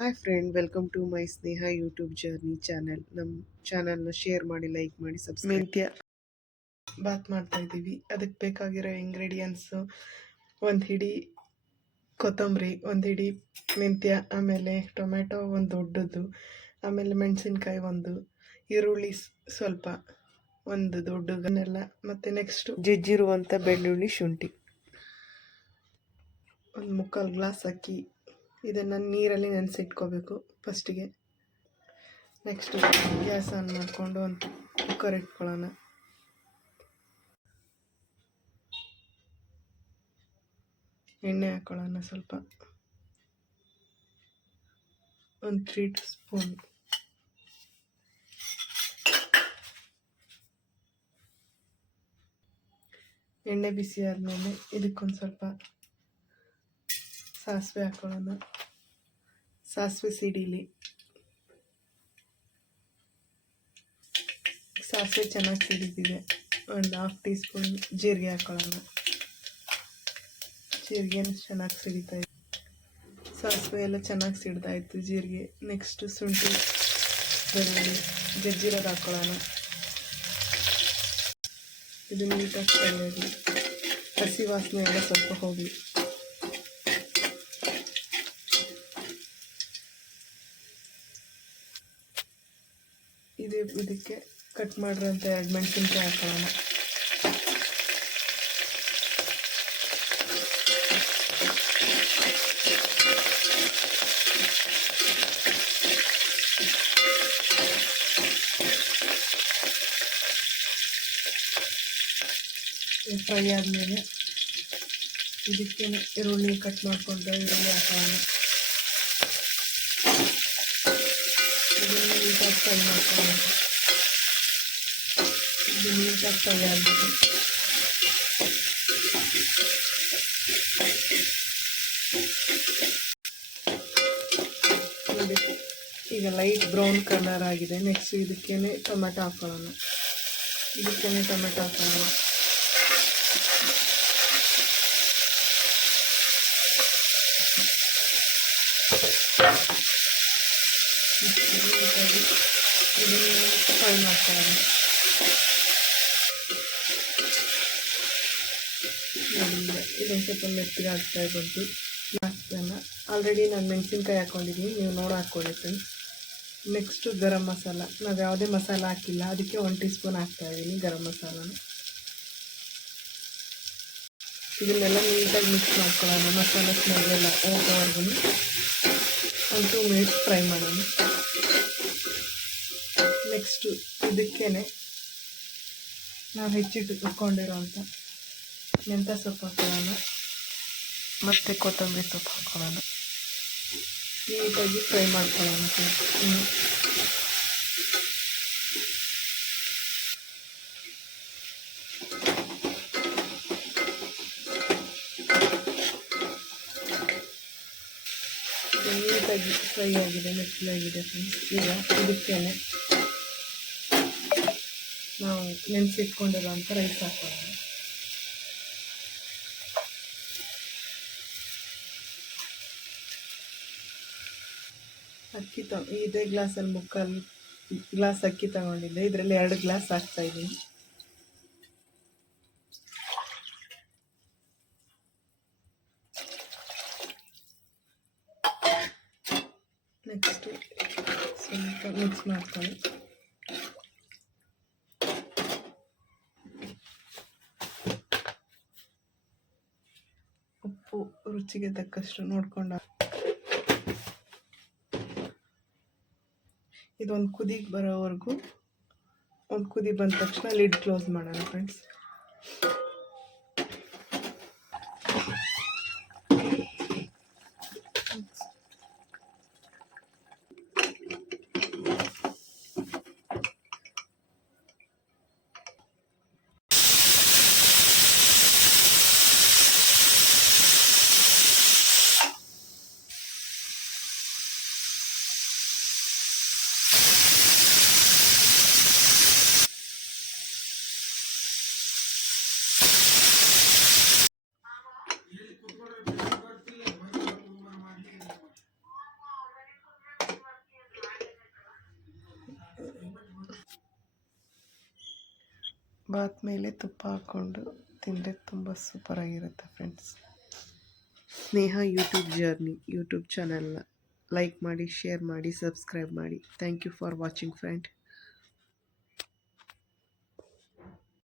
Hi friend, welcome to my Sneha YouTube journey channel. ನಮ್ಮ ಚಾನಲ್ನ share ಮಾಡಿ, ಲೈಕ್ ಮಾಡಿ, ಮೆಂತ್ಯ ಬಾತ್ ಮಾಡ್ತಾ ಇದ್ದೀವಿ. ಅದಕ್ಕೆ ಬೇಕಾಗಿರೋ ಇಂಗ್ರೀಡಿಯೆಂಟ್ಸು: ಒಂದು ಹಿಡಿ ಕೊತ್ತಂಬರಿ, ಒಂದು ಹಿಡಿ ಮೆಂತ್ಯ, ಆಮೇಲೆ ಟೊಮೆಟೊ ಒಂದು ದೊಡ್ಡದು, ಆಮೇಲೆ ಮೆಣಸಿನ್ಕಾಯಿ ಒಂದು, ಈರುಳ್ಳಿ ಸ್ವಲ್ಪ ಒಂದು ದೊಡ್ಡದನ್ನೆಲ್ಲ, ಮತ್ತು ನೆಕ್ಸ್ಟು ಜಜ್ಜಿರುವಂಥ ಬೆಳ್ಳುಳ್ಳಿ, ಶುಂಠಿ, ಒಂದು ಮುಕ್ಕಾಲು ಗ್ಲಾಸ್ ಅಕ್ಕಿ. ಇದನ್ನು ನೀರಲ್ಲಿ ನೆನೆಸಿಟ್ಕೋಬೇಕು ಫಸ್ಟಿಗೆ. ನೆಕ್ಸ್ಟ್ ಗ್ಯಾಸ್ ಆನ್ ಮಾಡಿಕೊಂಡು ಒಂದು ಕುಕ್ಕರ್ ಇಟ್ಕೊಳ್ಳೋಣ. ಎಣ್ಣೆ ಹಾಕ್ಕೊಳ್ಳೋಣ ಸ್ವಲ್ಪ, ಒಂದು 3 ಸ್ಪೂನ್. ಎಣ್ಣೆ ಬಿಸಿ ಆದಮೇಲೆ ಇದಕ್ಕೊಂದು ಸ್ವಲ್ಪ ಸಾಸಿವೆ ಹಾಕ್ಕೊಳ್ಳೋಣ. ಸಾಸಿವೆ ಸಿಡಿಲಿ, ಸಾಸಿವೆ ಚೆನ್ನಾಗಿ ಸಿಡಿದಿದೆ. ಒಂದು 1/2 ಟೀ ಸ್ಪೂನ್ ಜೀರಿಗೆ ಹಾಕ್ಕೊಳ್ಳೋಣ. ಜೀರಿಗೆನ ಚೆನ್ನಾಗಿ ಸಿಡಿತಾ ಇದೆ. ಸಾಸಿವೆ ಎಲ್ಲ ಚೆನ್ನಾಗಿ ಸಿಡ್ದಾಯಿತು, ಜೀರಿಗೆ. ನೆಕ್ಸ್ಟ್ ಶುಂಠಿ ಬೆಳ್ಳುಳ್ಳಿ ಜಜ್ಜಿರೋದು ಹಾಕ್ಕೊಳ್ಳೋಣ. ಇದು ನೀಟಾಗಿ ಕಲಿಯೋದು, ಹಸಿ ವಾಸನೆ ಎಲ್ಲ ಸ್ವಲ್ಪ ಹೋಗಿ. ಇದಕ್ಕೆ ಕಟ್ ಮಾಡಿರೋಂಥ 2 ಮೆಣಸಿನ್ಕಾಯಿ ಹಾಕ್ಕೊಳ್ಳೋಣ. ಫ್ರೈ ಆದಮೇಲೆ ಇದಕ್ಕೆ ಈರುಳ್ಳಿ ಕಟ್ ಮಾಡಿಕೊಂಡು ಈರುಳ್ಳಿ ಹಾಕೋಣ. ಇದನ್ನು ನೀಟಾಗಿ ಫ್ರೈ ಮಾಡ್ಕೊಳ್ಳೋಣ. ಇದು ನೀಟಾಗಿ ಫ್ರೈ ಆಗಬೇಕು. ನೋಡಿ, ಈಗ ಲೈಟ್ ಬ್ರೌನ್ ಕಲರ್ ಆಗಿದೆ. ನೆಕ್ಸ್ಟ್ ಇದಕ್ಕೇನೆ ಟೊಮೆಟೊ ಹಾಕ್ಕೊಳ್ಳೋಣ. ಇದನ್ನು ಫ್ರೈ ಮಾಡ್ಕೊಳ್ಳೋಣ. ಇದೊಂದು ಸ್ವಲ್ಪ ಮೆತ್ತಗೆ ಆಗ್ತಾ ಬಂತು. ಆಲ್ರೆಡಿ ನಾನು ಮೆಣಸಿನ್ಕಾಯಿ ಹಾಕ್ಕೊಂಡಿದ್ದೀನಿ, ನೀವು ನೋಡಿ ಹಾಕ್ಕೊಳ್ಳಿ ಫ್ರೆಂಡ್ಸ್. ನೆಕ್ಸ್ಟು ಗರಂ ಮಸಾಲ. ನಾವು ಯಾವುದೇ ಮಸಾಲ ಹಾಕಿಲ್ಲ, ಅದಕ್ಕೆ 1 ಟೀ ಸ್ಪೂನ್ ಹಾಕ್ತಾಯಿದ್ದೀನಿ ಗರಂ ಮಸಾಲನ. ಇದನ್ನೆಲ್ಲ ನೀಟಾಗಿ ಮಿಕ್ಸ್ ಮಾಡ್ಕೊಳ್ಳೋಣ. ಮಸಾಲ ಸ್ಮೆಲ್ಲೆಲ್ಲ ಹೋಗೋವರೆಗೂ ಒಂದು 2 ಮಿನಿಟ್ಸ್ ಫ್ರೈ ಮಾಡೋಣ. ನೆಕ್ಸ್ಟು ಇದಕ್ಕೇ ನಾವು ಹೆಚ್ಚಿಟ್ಟುಕೊಂಡಿರೋಂಥ ಮೆಂತ್ಯ ಸೊಪ್ಪು ಹಾಕ್ಕೊಳ್ಳೋಣ, ಮತ್ತು ಕೊತ್ತಂಬರಿ ಸೊಪ್ಪು ಹಾಕ್ಕೊಳ್ಳೋಣ. ನೀಟಾಗಿ ಫ್ರೈ ಮಾಡ್ಕೊಳ್ಳೋಣ. ನೀಟಾಗಿ ಫ್ರೈ ಆಗಿದೆ, ಮೆತ್ತಲಾಗಿದೆ ಫ್ರೆಂಡ್ಸ್. ಈಗ ಇದಕ್ಕೇ ನಾವು ನೆನೆಸಿಟ್ಕೊಂಡಿರೋಂಥ ರೈಸ್ ಹಾಕೋಣ. ಅಕ್ಕಿ ಇದೇ ಗ್ಲಾಸಲ್ಲಿ ಮುಕ್ಕಾಲು ಗ್ಲಾಸ್ ಅಕ್ಕಿ ತಗೊಂಡಿದ್ದೆ, ಇದರಲ್ಲಿ 2 ಗ್ಲಾಸ್ ಹಾಕ್ತಾಯಿದ್ದೀನಿ. ನೆಕ್ಸ್ಟು ಸ್ವಲ್ಪ ಮಿಕ್ಸ್ ಮಾಡ್ಕೊಳ್ಳಿ. ಉಪ್ಪು ರುಚಿಗೆ ತಕ್ಕಷ್ಟು ನೋಡ್ಕೊಂಡು. ಇದೊಂದು ಕುದಿಗೆ ಬರೋವರೆಗೂ, ಒಂದು ಕುದಿ ಬಂದ ತಕ್ಷಣ ಲಿಡ್ ಕ್ಲೋಸ್ ಮಾಡೋಣ ಫ್ರೆಂಡ್ಸ್. ಬಾತ್ ಮೇಲೆ ತುಪ್ಪ ಹಾಕ್ಕೊಂಡು ತಿಂದರೆ ತುಂಬ ಸೂಪರಾಗಿರುತ್ತೆ friends. Sneha YouTube journey YouTube ಚಾನಲ್ನ ಲೈಕ್ ಮಾಡಿ, ಶೇರ್ ಮಾಡಿ, ಸಬ್ಸ್ಕ್ರೈಬ್ ಮಾಡಿ. Thank you for watching friend.